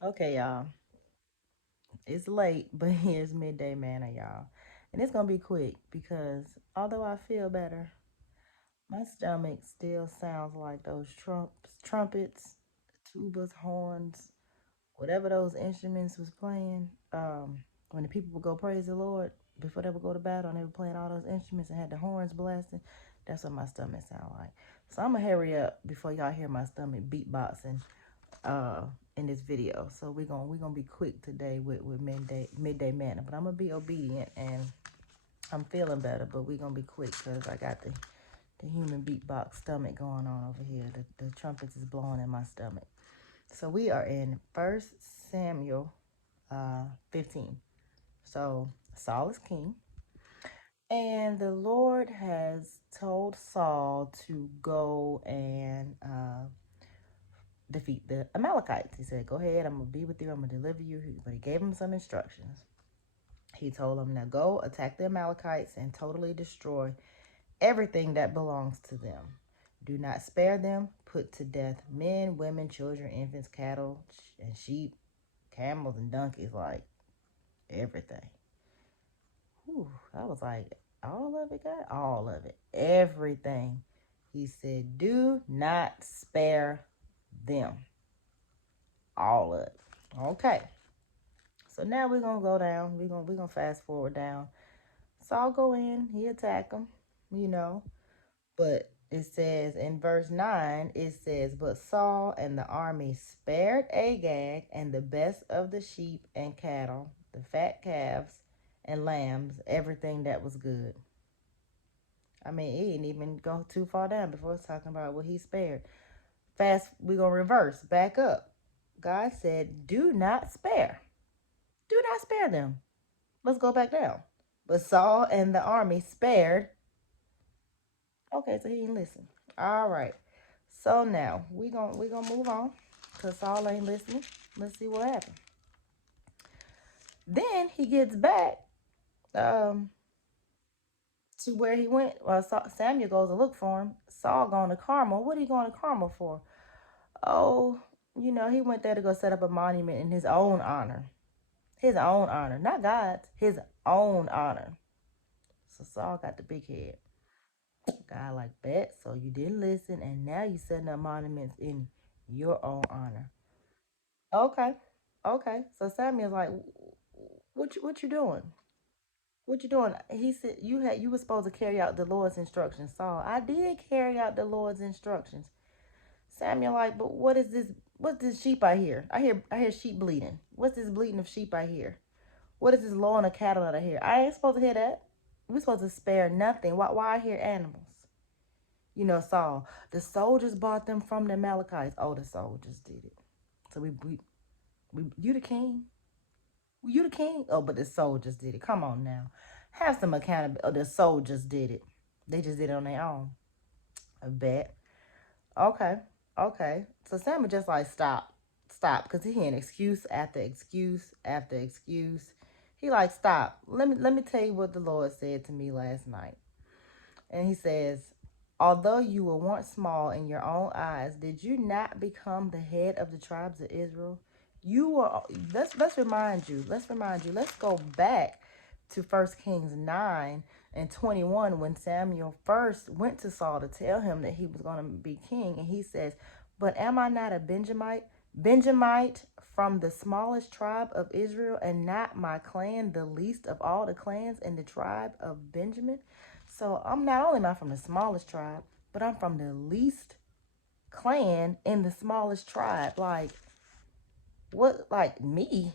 Okay, y'all. It's late, but here's midday manna, y'all. And it's gonna be quick because although I feel better, my stomach still sounds like those trumpets, tubas, horns, whatever those instruments was playing. When the people would go praise the Lord before they would go to battle, and they were playing all those instruments and had the horns blasting. That's what my stomach sound like. So I'm gonna hurry up before y'all hear my stomach beatboxing uh in this video. So we're gonna be quick today with midday manna. But I'm gonna be obedient and I'm feeling better, but we're gonna be quick because I got the human beatbox stomach going on over here. The trumpets is blowing in my stomach. So we are in First Samuel 15. So Saul is king. And the Lord has told Saul to go and defeat the Amalekites. He said, go ahead, I'm going to be with you, I'm going to deliver you. But he gave him some instructions. He told him, now go attack the Amalekites and totally destroy everything that belongs to them. Do not spare them. Put to death men, women, children, infants, cattle, and sheep, camels, and donkeys, like everything. Whew, I was like, all of it, God? All of it. Everything. He said, do not spare them. All of it. Okay. So now we're gonna go down. We're gonna fast forward down. Saul go in, he attack him, you know. But it says in verse 9, it says, but Saul and the army spared Agag and the best of the sheep and cattle, the fat calves and lambs, everything that was good. I mean, it didn't even go too far down before it's talking about what he spared. Fast, we're gonna reverse, back up. God said, do not spare. Do not spare them. Let's go back down. But Saul and the army spared. Okay, so he didn't listen. All right. So now we gonna move on, cause Saul ain't listening. Let's see what happened. Then he gets back um, to where he went. Well, Samuel goes to look for him. Saul going to Carmel. What are you going to Carmel for? Oh, he went there to go set up a monument in his own honor. His own honor, not God's. His own honor. So Saul got the big head. God like that. So you didn't listen, and now you setting up monuments in your own honor. Okay, okay. So Samuel's like, what you doing? What you doing? He said you were supposed to carry out the Lord's instructions. Saul, I did carry out the Lord's instructions. Samuel like, but what is this? What's this sheep I hear? I hear sheep bleating. What's this bleating of sheep I hear? What is this lowing of cattle that I hear? I ain't supposed to hear that. We're supposed to spare nothing. Why I hear animals? Saul, the soldiers bought them from the Amalekites. Oh, the soldiers did it. So you the king? You the king? Oh, but the soldiers did it. Come on now. Have some accountability. Oh, the soldiers did it. They just did it on their own. I bet. Okay. Okay. So Samuel just like stop. Stop. Because he hearing excuse after excuse after excuse. He like, stop. Let me tell you what the Lord said to me last night. And he says, although you were once small in your own eyes, did you not become the head of the tribes of Israel? You were. Let's remind you. Let's remind you. Let's go back to 1 Kings 9 and 21 when Samuel first went to Saul to tell him that he was going to be king, and he says, "But am I not a Benjamite? Benjamite from the smallest tribe of Israel, and not my clan the least of all the clans in the tribe of Benjamin?" So I'm not only am I from the smallest tribe, but I'm from the least clan in the smallest tribe. Like what? Like me.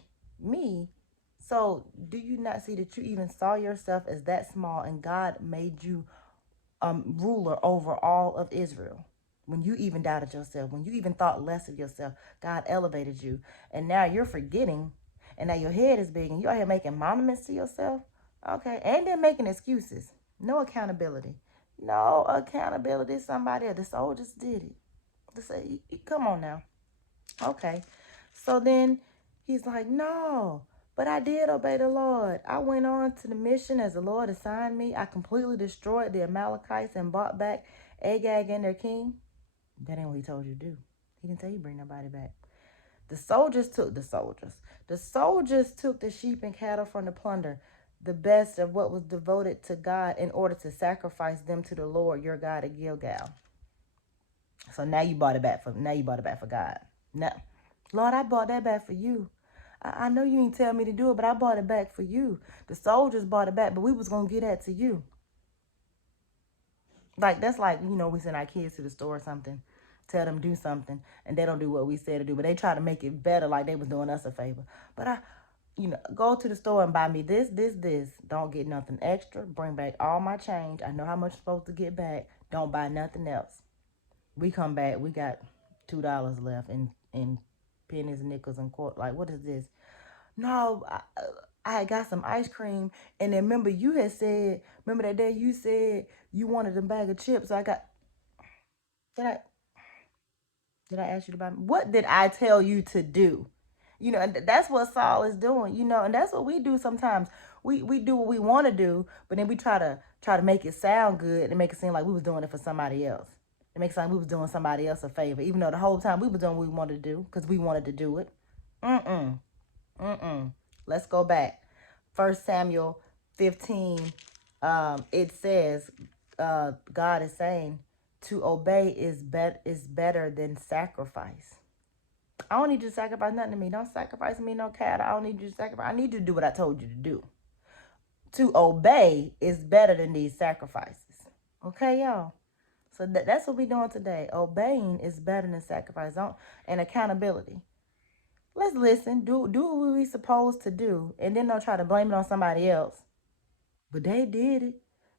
So do you not see that you even saw yourself as that small, and God made you ruler over all of Israel? When you even doubted yourself, when you even thought less of yourself, God elevated you, and now you're forgetting, and now your head is big, and you're out here making monuments to yourself. Okay, and then making excuses. No accountability. No accountability. Somebody else. The soldiers did it. Say, come on now. Okay. So then he's like, no, but I did obey the Lord. I went on to the mission as the Lord assigned me. I completely destroyed the Amalekites and brought back Agag and their king. That ain't what he told you to do. He didn't tell you bring nobody back. The soldiers took the sheep and cattle from the plunder, the best of what was devoted to God, in order to sacrifice them to the Lord your God at Gilgal. So now you bought it back for God. Now, Lord, I bought that back for you. I know you didn't tell me to do it, but I bought it back for you. The soldiers bought it back, but we was gonna give that to you. Like that's like, we send our kids to the store or something, tell them do something, and they don't do what we said to do, but they try to make it better, like they was doing us a favor. But go to the store and buy me this, this, this. Don't get nothing extra. Bring back all my change. I know how much I'm supposed to get back. Don't buy nothing else. We come back, we got $2 left in pennies, nickels, and quarters. Like, what is this? No, I got some ice cream, and then remember that day you said you wanted a bag of chips. So I got. Did I did I ask you to buy me? What did I tell you to do? And that's what Saul is doing. And that's what we do sometimes. We do what we want to do, but then we try to make it sound good and make it seem like we was doing it for somebody else. It makes it sound like we was doing somebody else a favor, even though the whole time we was doing what we wanted to do because we wanted to do it. Mm-mm. Mm-mm. Let's go back. 1 Samuel 15. It says, God is saying, to obey is better than sacrifice. I don't need you to sacrifice nothing to me. Don't sacrifice me no cattle. I don't need you to sacrifice. I need you to do what I told you to do. To obey is better than these sacrifices. Okay, y'all. So that's what we're doing today. Obeying is better than sacrifice. And accountability. Let's listen. Do what we supposed to do, and then don't try to blame it on somebody else. But they did it.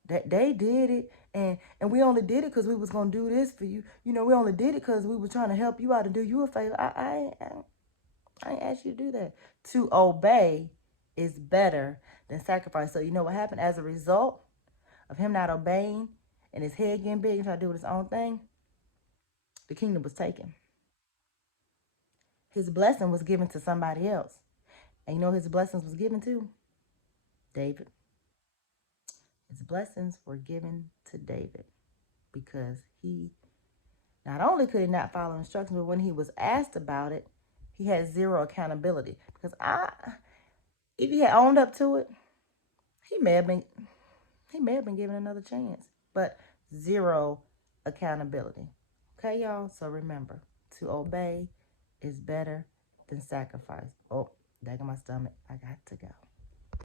That they did it, and we only did it because we was gonna do this for you. We only did it because we was trying to help you out and do you a favor. I ain't asked you to do that. To obey is better than sacrifice. So you know what happened as a result of him not obeying and his head getting big and trying to do his own thing? The kingdom was taken. His blessing was given to somebody else. And his blessings was given to? David. His blessings were given to David because he not only could he not follow instructions, but when he was asked about it, he had zero accountability. Because if he had owned up to it, he may have been given another chance. But zero accountability. Okay, y'all? So remember, to obey is better than sacrifice. Oh, that got my stomach. I got to go.